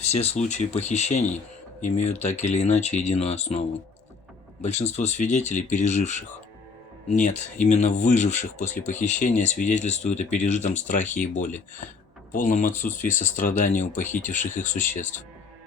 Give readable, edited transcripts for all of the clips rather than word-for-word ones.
Все случаи похищений имеют так или иначе единую основу. Большинство свидетелей, переживших, нет, именно выживших после похищения, свидетельствуют о пережитом страхе и боли, полном отсутствии сострадания у похитивших их существ.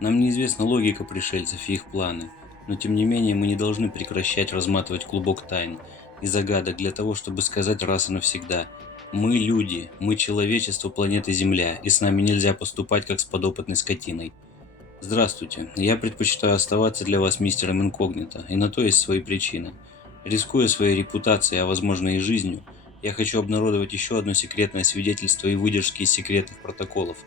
Нам неизвестна логика пришельцев и их планы, но тем не менее мы не должны прекращать разматывать клубок тайн и загадок для того, чтобы сказать раз и навсегда: мы люди, мы человечество планеты Земля, и с нами нельзя поступать как с подопытной скотиной. Здравствуйте. Я предпочитаю оставаться для вас мистером инкогнито, и на то есть свои причины. Рискуя своей репутацией, а возможно и жизнью, я хочу обнародовать еще одно секретное свидетельство и выдержки из секретных протоколов,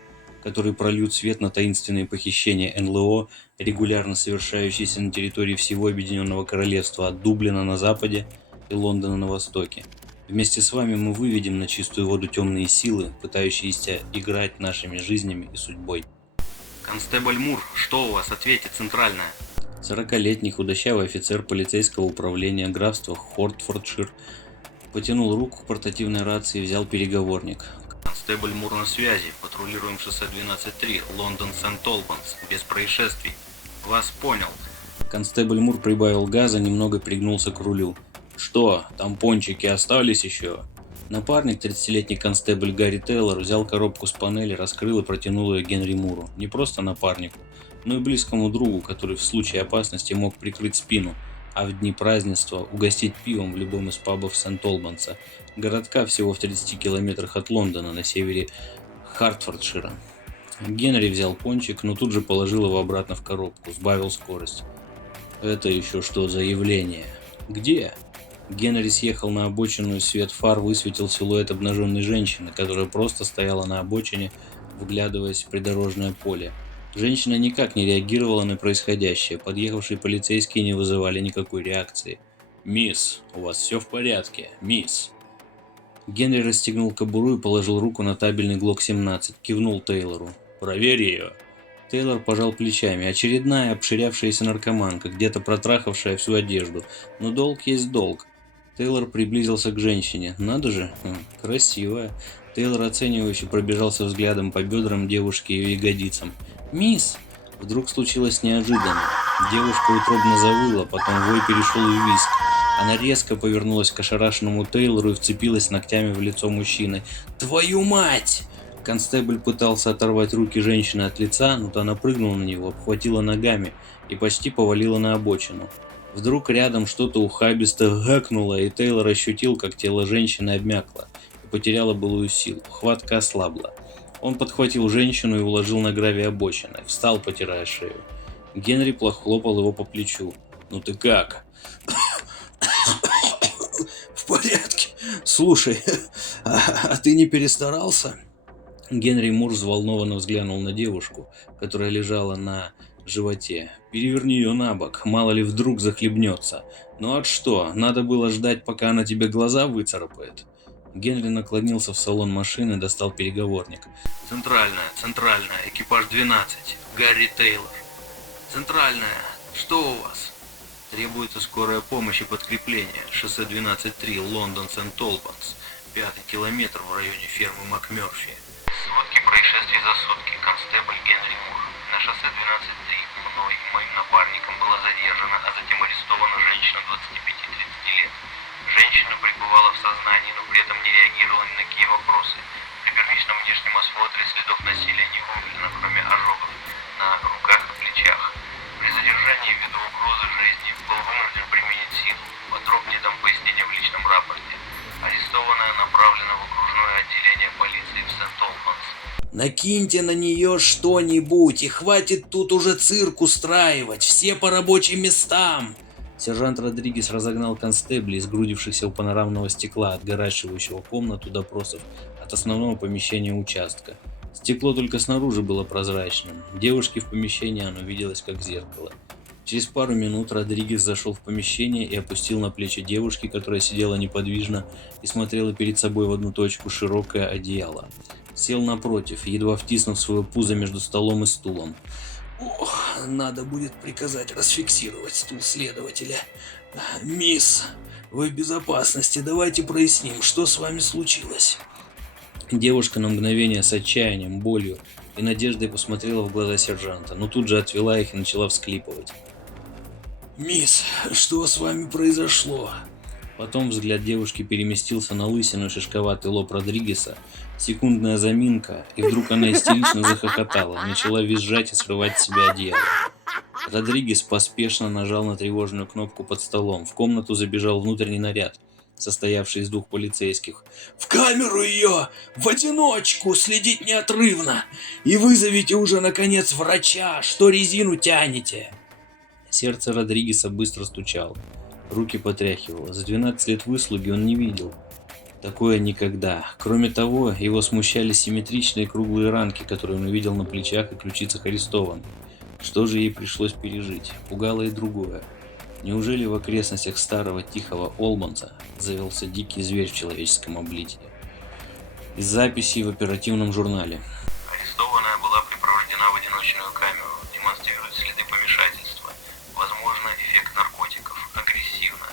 которые прольют свет на таинственные похищения НЛО, регулярно совершающиеся на территории всего Объединенного Королевства от Дублина на западе и Лондона на востоке. Вместе с вами мы выведем на чистую воду темные силы, пытающиеся играть нашими жизнями и судьбой. Констебль Мур, что у вас? Ответьте, центральная. 40-летний худощавый офицер полицейского управления графства Хортфордшир потянул руку к портативной рации и взял переговорник. Констебль Мур на связи. Патрулируем шоссе 12-3, Лондон Сент-Олбанс. Без происшествий. Вас понял. Констебль Мур прибавил газа, немного пригнулся к рулю. «Что, там пончики остались еще?» Напарник, 30-летний констебль Гарри Тейлор, взял коробку с панели, раскрыл и протянул ее Генри Муру. Не просто напарнику, но и близкому другу, который в случае опасности мог прикрыть спину, а в дни празднества угостить пивом в любом из пабов Сент-Олбанса, городка всего в 30 километрах от Лондона на севере Хартфордшира. Генри взял пончик, но тут же положил его обратно в коробку, сбавил скорость. «Это еще что за явление?» «Где?» Генри съехал на обочину, и свет фар высветил силуэт обнаженной женщины, которая просто стояла на обочине, вглядываясь в придорожное поле. Женщина никак не реагировала на происходящее, подъехавшие полицейские не вызывали никакой реакции. «Мисс, у вас все в порядке, мисс?» Генри расстегнул кобуру и положил руку на табельный ГЛОК-17, кивнул Тейлору. «Проверь ее!» Тейлор пожал плечами. Очередная обширявшаяся наркоманка, где-то протрахавшая всю одежду. Но долг есть долг. Тейлор приблизился к женщине. Надо же, красивая. Тейлор оценивающе пробежался взглядом по бедрам девушки и ее ягодицам. «Мисс!» Вдруг случилось неожиданно. Девушка утробно завыла, потом вой перешел в визг. Она резко повернулась к ошарашенному Тейлору и вцепилась ногтями в лицо мужчины. «Твою мать!» Констебль пытался оторвать руки женщины от лица, но та напрыгнула на него, обхватила ногами и почти повалила на обочину. Вдруг рядом что-то ухабисто гэкнуло, и Тейлор ощутил, как тело женщины обмякло и потеряло былую силу. Хватка ослабла. Он подхватил женщину и уложил на гравий обочины, встал, потирая шею. Генри хлопал его по плечу. «Ну ты как?» «В порядке. Слушай, а ты не перестарался?» Генри Мур взволнованно взглянул на девушку, которая лежала на животе. «Переверни ее на бок, мало ли вдруг захлебнется. Ну а что, надо было ждать, пока она тебе глаза выцарапает?» Генри наклонился в салон машины и достал переговорник. Центральная, экипаж 12, Гарри Тейлор. Центральная, что у вас? Требуется скорая помощь и подкрепление. Шоссе 12-3, Лондон Сент-Олбанс. 5-й километр в районе фермы МакМёрфи. Сводки происшествий за сутки. Констебль Генри Мур. На шоссе 12-3 мной и моим напарником была задержана, а затем арестована женщина 25-30 лет. Женщина пребывала в сознании, но при этом не реагировала ни на какие вопросы. При первичном внешнем осмотре следов насилия не выявлено, кроме ожогов на руках и плечах. При задержании ввиду угрозы жизни был вынужден применить силу. Подробнее дам пояснение в личном рапорте. Арестованная направлена в окружное отделение полиции в Сент-Олбанс. Накиньте на нее что-нибудь, и хватит тут уже цирк устраивать, все по рабочим местам. Сержант Родригес разогнал констеблей, сгрудившихся у панорамного стекла, отгораживающего комнату допросов от основного помещения участка. Стекло только снаружи было прозрачным. Девушке в помещении оно виделось как зеркало. Через пару минут Родригес зашел в помещение и опустил на плечи девушки, которая сидела неподвижно и смотрела перед собой в одну точку, широкое одеяло. Сел напротив, едва втиснув свое пузо между столом и стулом. Ох, надо будет приказать расфиксировать стул следователя. Мисс, вы в безопасности, давайте проясним, что с вами случилось. Девушка на мгновение с отчаянием, болью и надеждой посмотрела в глаза сержанта, но тут же отвела их и начала всхлипывать. «Мисс, что с вами произошло?» Потом взгляд девушки переместился на лысину и шишковатый лоб Родригеса, секундная заминка, и вдруг она истерично захохотала, начала визжать и срывать с себя одеяло. Родригес поспешно нажал на тревожную кнопку под столом. В комнату забежал внутренний наряд, состоявший из 2 полицейских. «В камеру ее! В одиночку! Следить неотрывно! И вызовите уже, наконец, врача! Что резину тянете?» Сердце Родригеса быстро стучало, руки потряхивало. За 12 лет выслуги он не видел такое никогда. Кроме того, его смущали симметричные круглые ранки, которые он увидел на плечах и ключицах арестованной. Что же ей пришлось пережить? Пугало и другое. Неужели в окрестностях старого тихого Олбанса завелся дикий зверь в человеческом обличье? Из записей в оперативном журнале. Арестованная была припровождена в одиночную камеру, демонстрирует следы помешательства. Возможно, эффект наркотиков, агрессивно.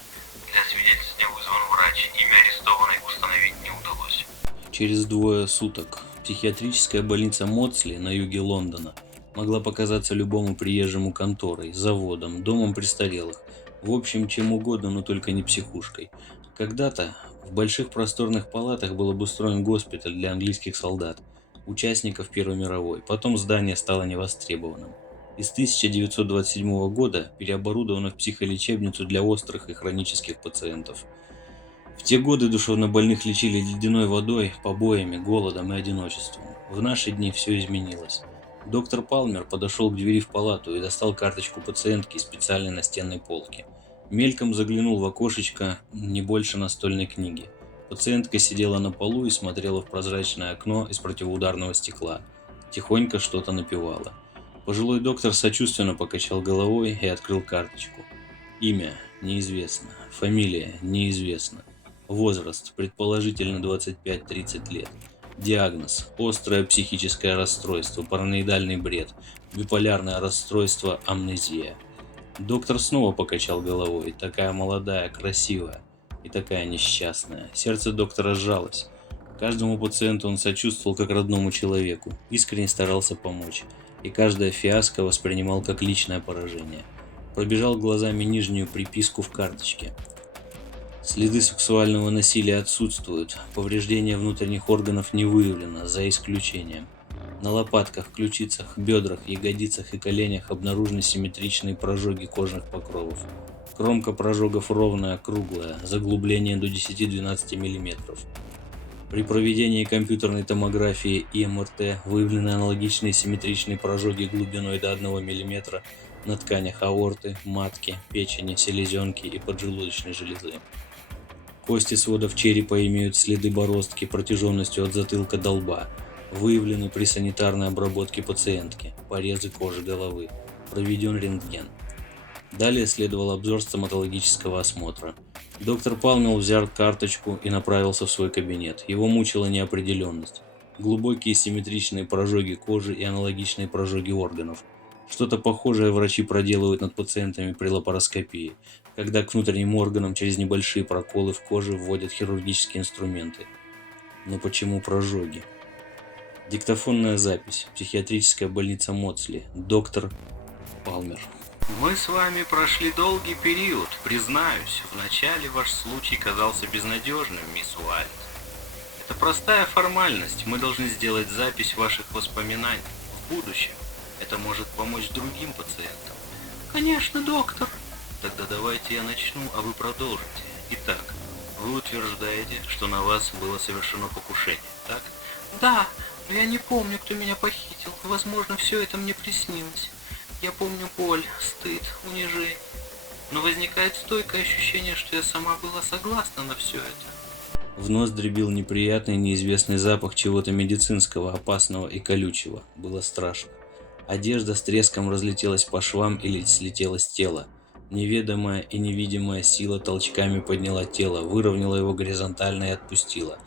Для свидетельствования вызван врач, имя арестованной установить не удалось. Через 2 суток психиатрическая больница Модсли на юге Лондона могла показаться любому приезжему конторой, заводом, домом престарелых, в общем, чем угодно, но только не психушкой. Когда-то в больших просторных палатах был обустроен госпиталь для английских солдат, участников Первой мировой, потом здание стало невостребованным. И с 1927 года переоборудовано в психолечебницу для острых и хронических пациентов. В те годы душевнобольных лечили ледяной водой, побоями, голодом и одиночеством. В наши дни все изменилось. Доктор Палмер подошел к двери в палату и достал карточку пациентки из специальной настенной полки. Мельком заглянул в окошечко, не больше настольной книги. Пациентка сидела на полу и смотрела в прозрачное окно из противоударного стекла. Тихонько что-то напевала. Пожилой доктор сочувственно покачал головой и открыл карточку. Имя неизвестно, фамилия неизвестна, возраст предположительно 25-30 лет. Диагноз – острое психическое расстройство, параноидальный бред, биполярное расстройство, амнезия. Доктор снова покачал головой, такая молодая, красивая и такая несчастная. Сердце доктора сжалось. Каждому пациенту он сочувствовал как родному человеку, искренне старался помочь, и каждая фиаско воспринимал как личное поражение. Пробежал глазами нижнюю приписку в карточке. Следы сексуального насилия отсутствуют, повреждения внутренних органов не выявлено, за исключением. На лопатках, ключицах, бедрах, ягодицах и коленях обнаружены симметричные прожоги кожных покровов. Кромка прожогов ровная, круглая, заглубление до 10-12 мм. При проведении компьютерной томографии и МРТ выявлены аналогичные симметричные прожоги глубиной до 1 мм на тканях аорты, матки, печени, селезенки и поджелудочной железы. Кости сводов черепа имеют следы бороздки протяженностью от затылка до лба. Выявлены при санитарной обработке пациентки, порезы кожи головы. Проведен рентген. Далее следовал обзор стоматологического осмотра. Доктор Палмер взял карточку и направился в свой кабинет. Его мучила неопределенность. Глубокие симметричные прожоги кожи и аналогичные прожоги органов. Что-то похожее врачи проделывают над пациентами при лапароскопии, когда к внутренним органам через небольшие проколы в коже вводят хирургические инструменты. Но почему прожоги? Диктофонная запись. Психиатрическая больница Модсли. Доктор Палмер. Мы с вами прошли долгий период, признаюсь. Вначале ваш случай казался безнадежным, мисс Уайльд. Это простая формальность. Мы должны сделать запись ваших воспоминаний в будущем. Это может помочь другим пациентам. Конечно, доктор. Тогда давайте я начну, а вы продолжите. Итак, вы утверждаете, что на вас было совершено покушение, так? Да, но я не помню, кто меня похитил. Возможно, все это мне приснилось. Я помню боль, стыд, унижение. Но возникает стойкое ощущение, что я сама была согласна на все это. В нос дребил неприятный неизвестный запах чего-то медицинского, опасного и колючего. Было страшно. Одежда с треском разлетелась по швам или слетела с тела. Неведомая и невидимая сила толчками подняла тело, выровняла его горизонтально и отпустила.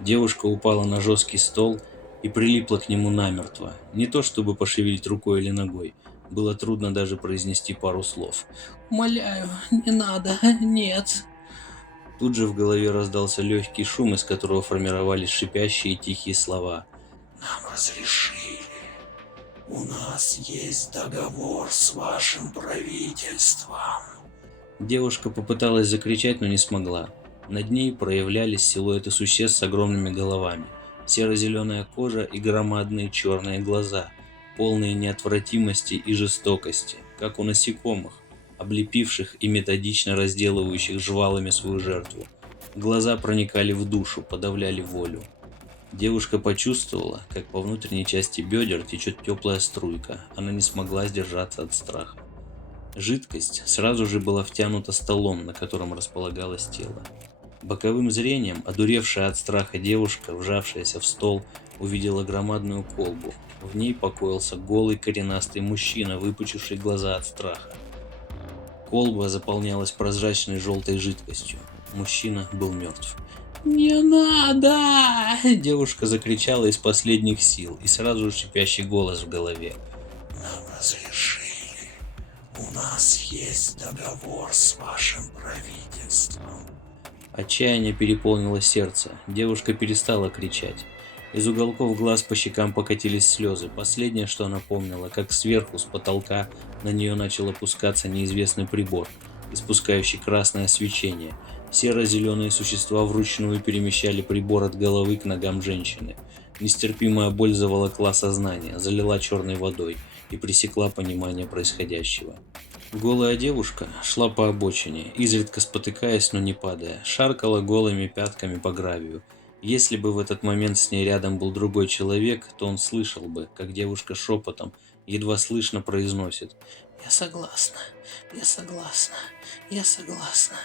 Девушка упала на жесткий стол и прилипла к нему намертво. Не то чтобы пошевелить рукой или ногой. Было трудно даже произнести пару слов. «Умоляю, не надо, нет». Тут же в голове раздался легкий шум, из которого формировались шипящие и тихие слова. Нам разрешили. У нас есть договор с вашим правительством. Девушка попыталась закричать, но не смогла. Над ней проявлялись силуэты существ с огромными головами, серо-зеленая кожа и громадные черные глаза, полные неотвратимости и жестокости, как у насекомых, облепивших и методично разделывающих жвалами свою жертву. Глаза проникали в душу, подавляли волю. Девушка почувствовала, как по внутренней части бедер течет теплая струйка. Она не смогла сдержаться от страха. Жидкость сразу же была втянута столом, на котором располагалось тело. Боковым зрением, одуревшая от страха девушка, вжавшаяся в стол, увидела громадную колбу. В ней покоился голый коренастый мужчина, выпучивший глаза от страха. Колба заполнялась прозрачной желтой жидкостью. Мужчина был мертв. «Не надо!» – девушка закричала из последних сил, и сразу же шипящий голос в голове. Нам разрешили. У нас есть договор с вашим правительством. Отчаяние переполнило сердце. Девушка перестала кричать. Из уголков глаз по щекам покатились слезы. Последнее, что она помнила, как сверху, с потолка, на нее начал опускаться неизвестный прибор, испускающий красное свечение. Серо-зеленые существа вручную перемещали прибор от головы к ногам женщины. Нестерпимая боль заволокла сознание, залила черной водой и пресекла понимание происходящего. Голая девушка шла по обочине, изредка спотыкаясь, но не падая, шаркала голыми пятками по гравию. Если бы в этот момент с ней рядом был другой человек, то он слышал бы, как девушка шепотом, едва слышно произносит: «Я согласна, я согласна, я согласна».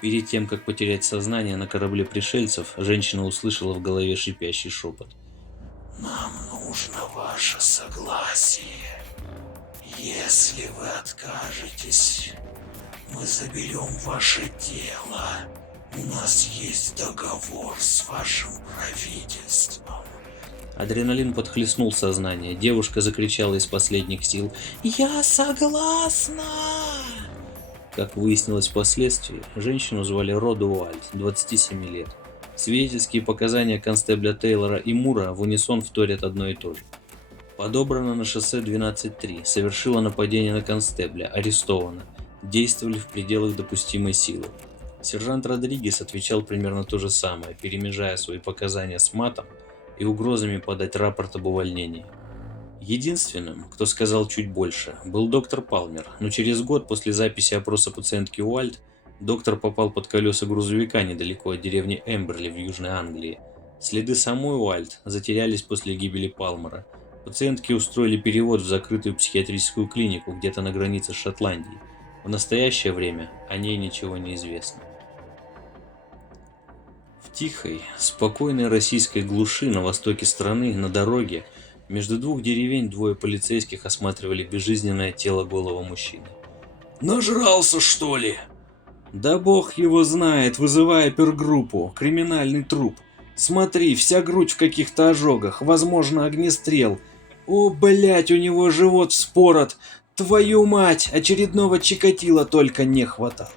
Перед тем, как потерять сознание на корабле пришельцев, женщина услышала в голове шипящий шепот. Нам нужно ваше согласие. Если вы откажетесь, мы заберем ваше тело. У нас есть договор с вашим правительством. Адреналин подхлестнул сознание. Девушка закричала из последних сил: «Я согласна!» Как выяснилось впоследствии, женщину звали Роду Уальд, 27 лет. Свидетельские показания констебля Тейлора и Мура в унисон вторят одно и то же. Подобрана на шоссе 12-3, совершила нападение на констебля, арестована, действовали в пределах допустимой силы. Сержант Родригес отвечал примерно то же самое, перемежая свои показания с матом и угрозами подать рапорт об увольнении. Единственным, кто сказал чуть больше, был доктор Палмер, но через год после записи опроса пациентки Уальд доктор попал под колеса грузовика недалеко от деревни Эмберли в Южной Англии. Следы самой Уальд затерялись после гибели Палмера. Пациентке устроили перевод в закрытую психиатрическую клинику где-то на границе с Шотландией. В настоящее время о ней ничего не известно. В тихой, спокойной российской глуши на востоке страны, на дороге, между двух деревень двое полицейских осматривали безжизненное тело голого мужчины. Нажрался, что ли? Да бог его знает, вызывай опергруппу, криминальный труп. Смотри, вся грудь в каких-то ожогах, возможно огнестрел. О, блять, у него живот вспорот. Твою мать, очередного Чикатило только не хватало.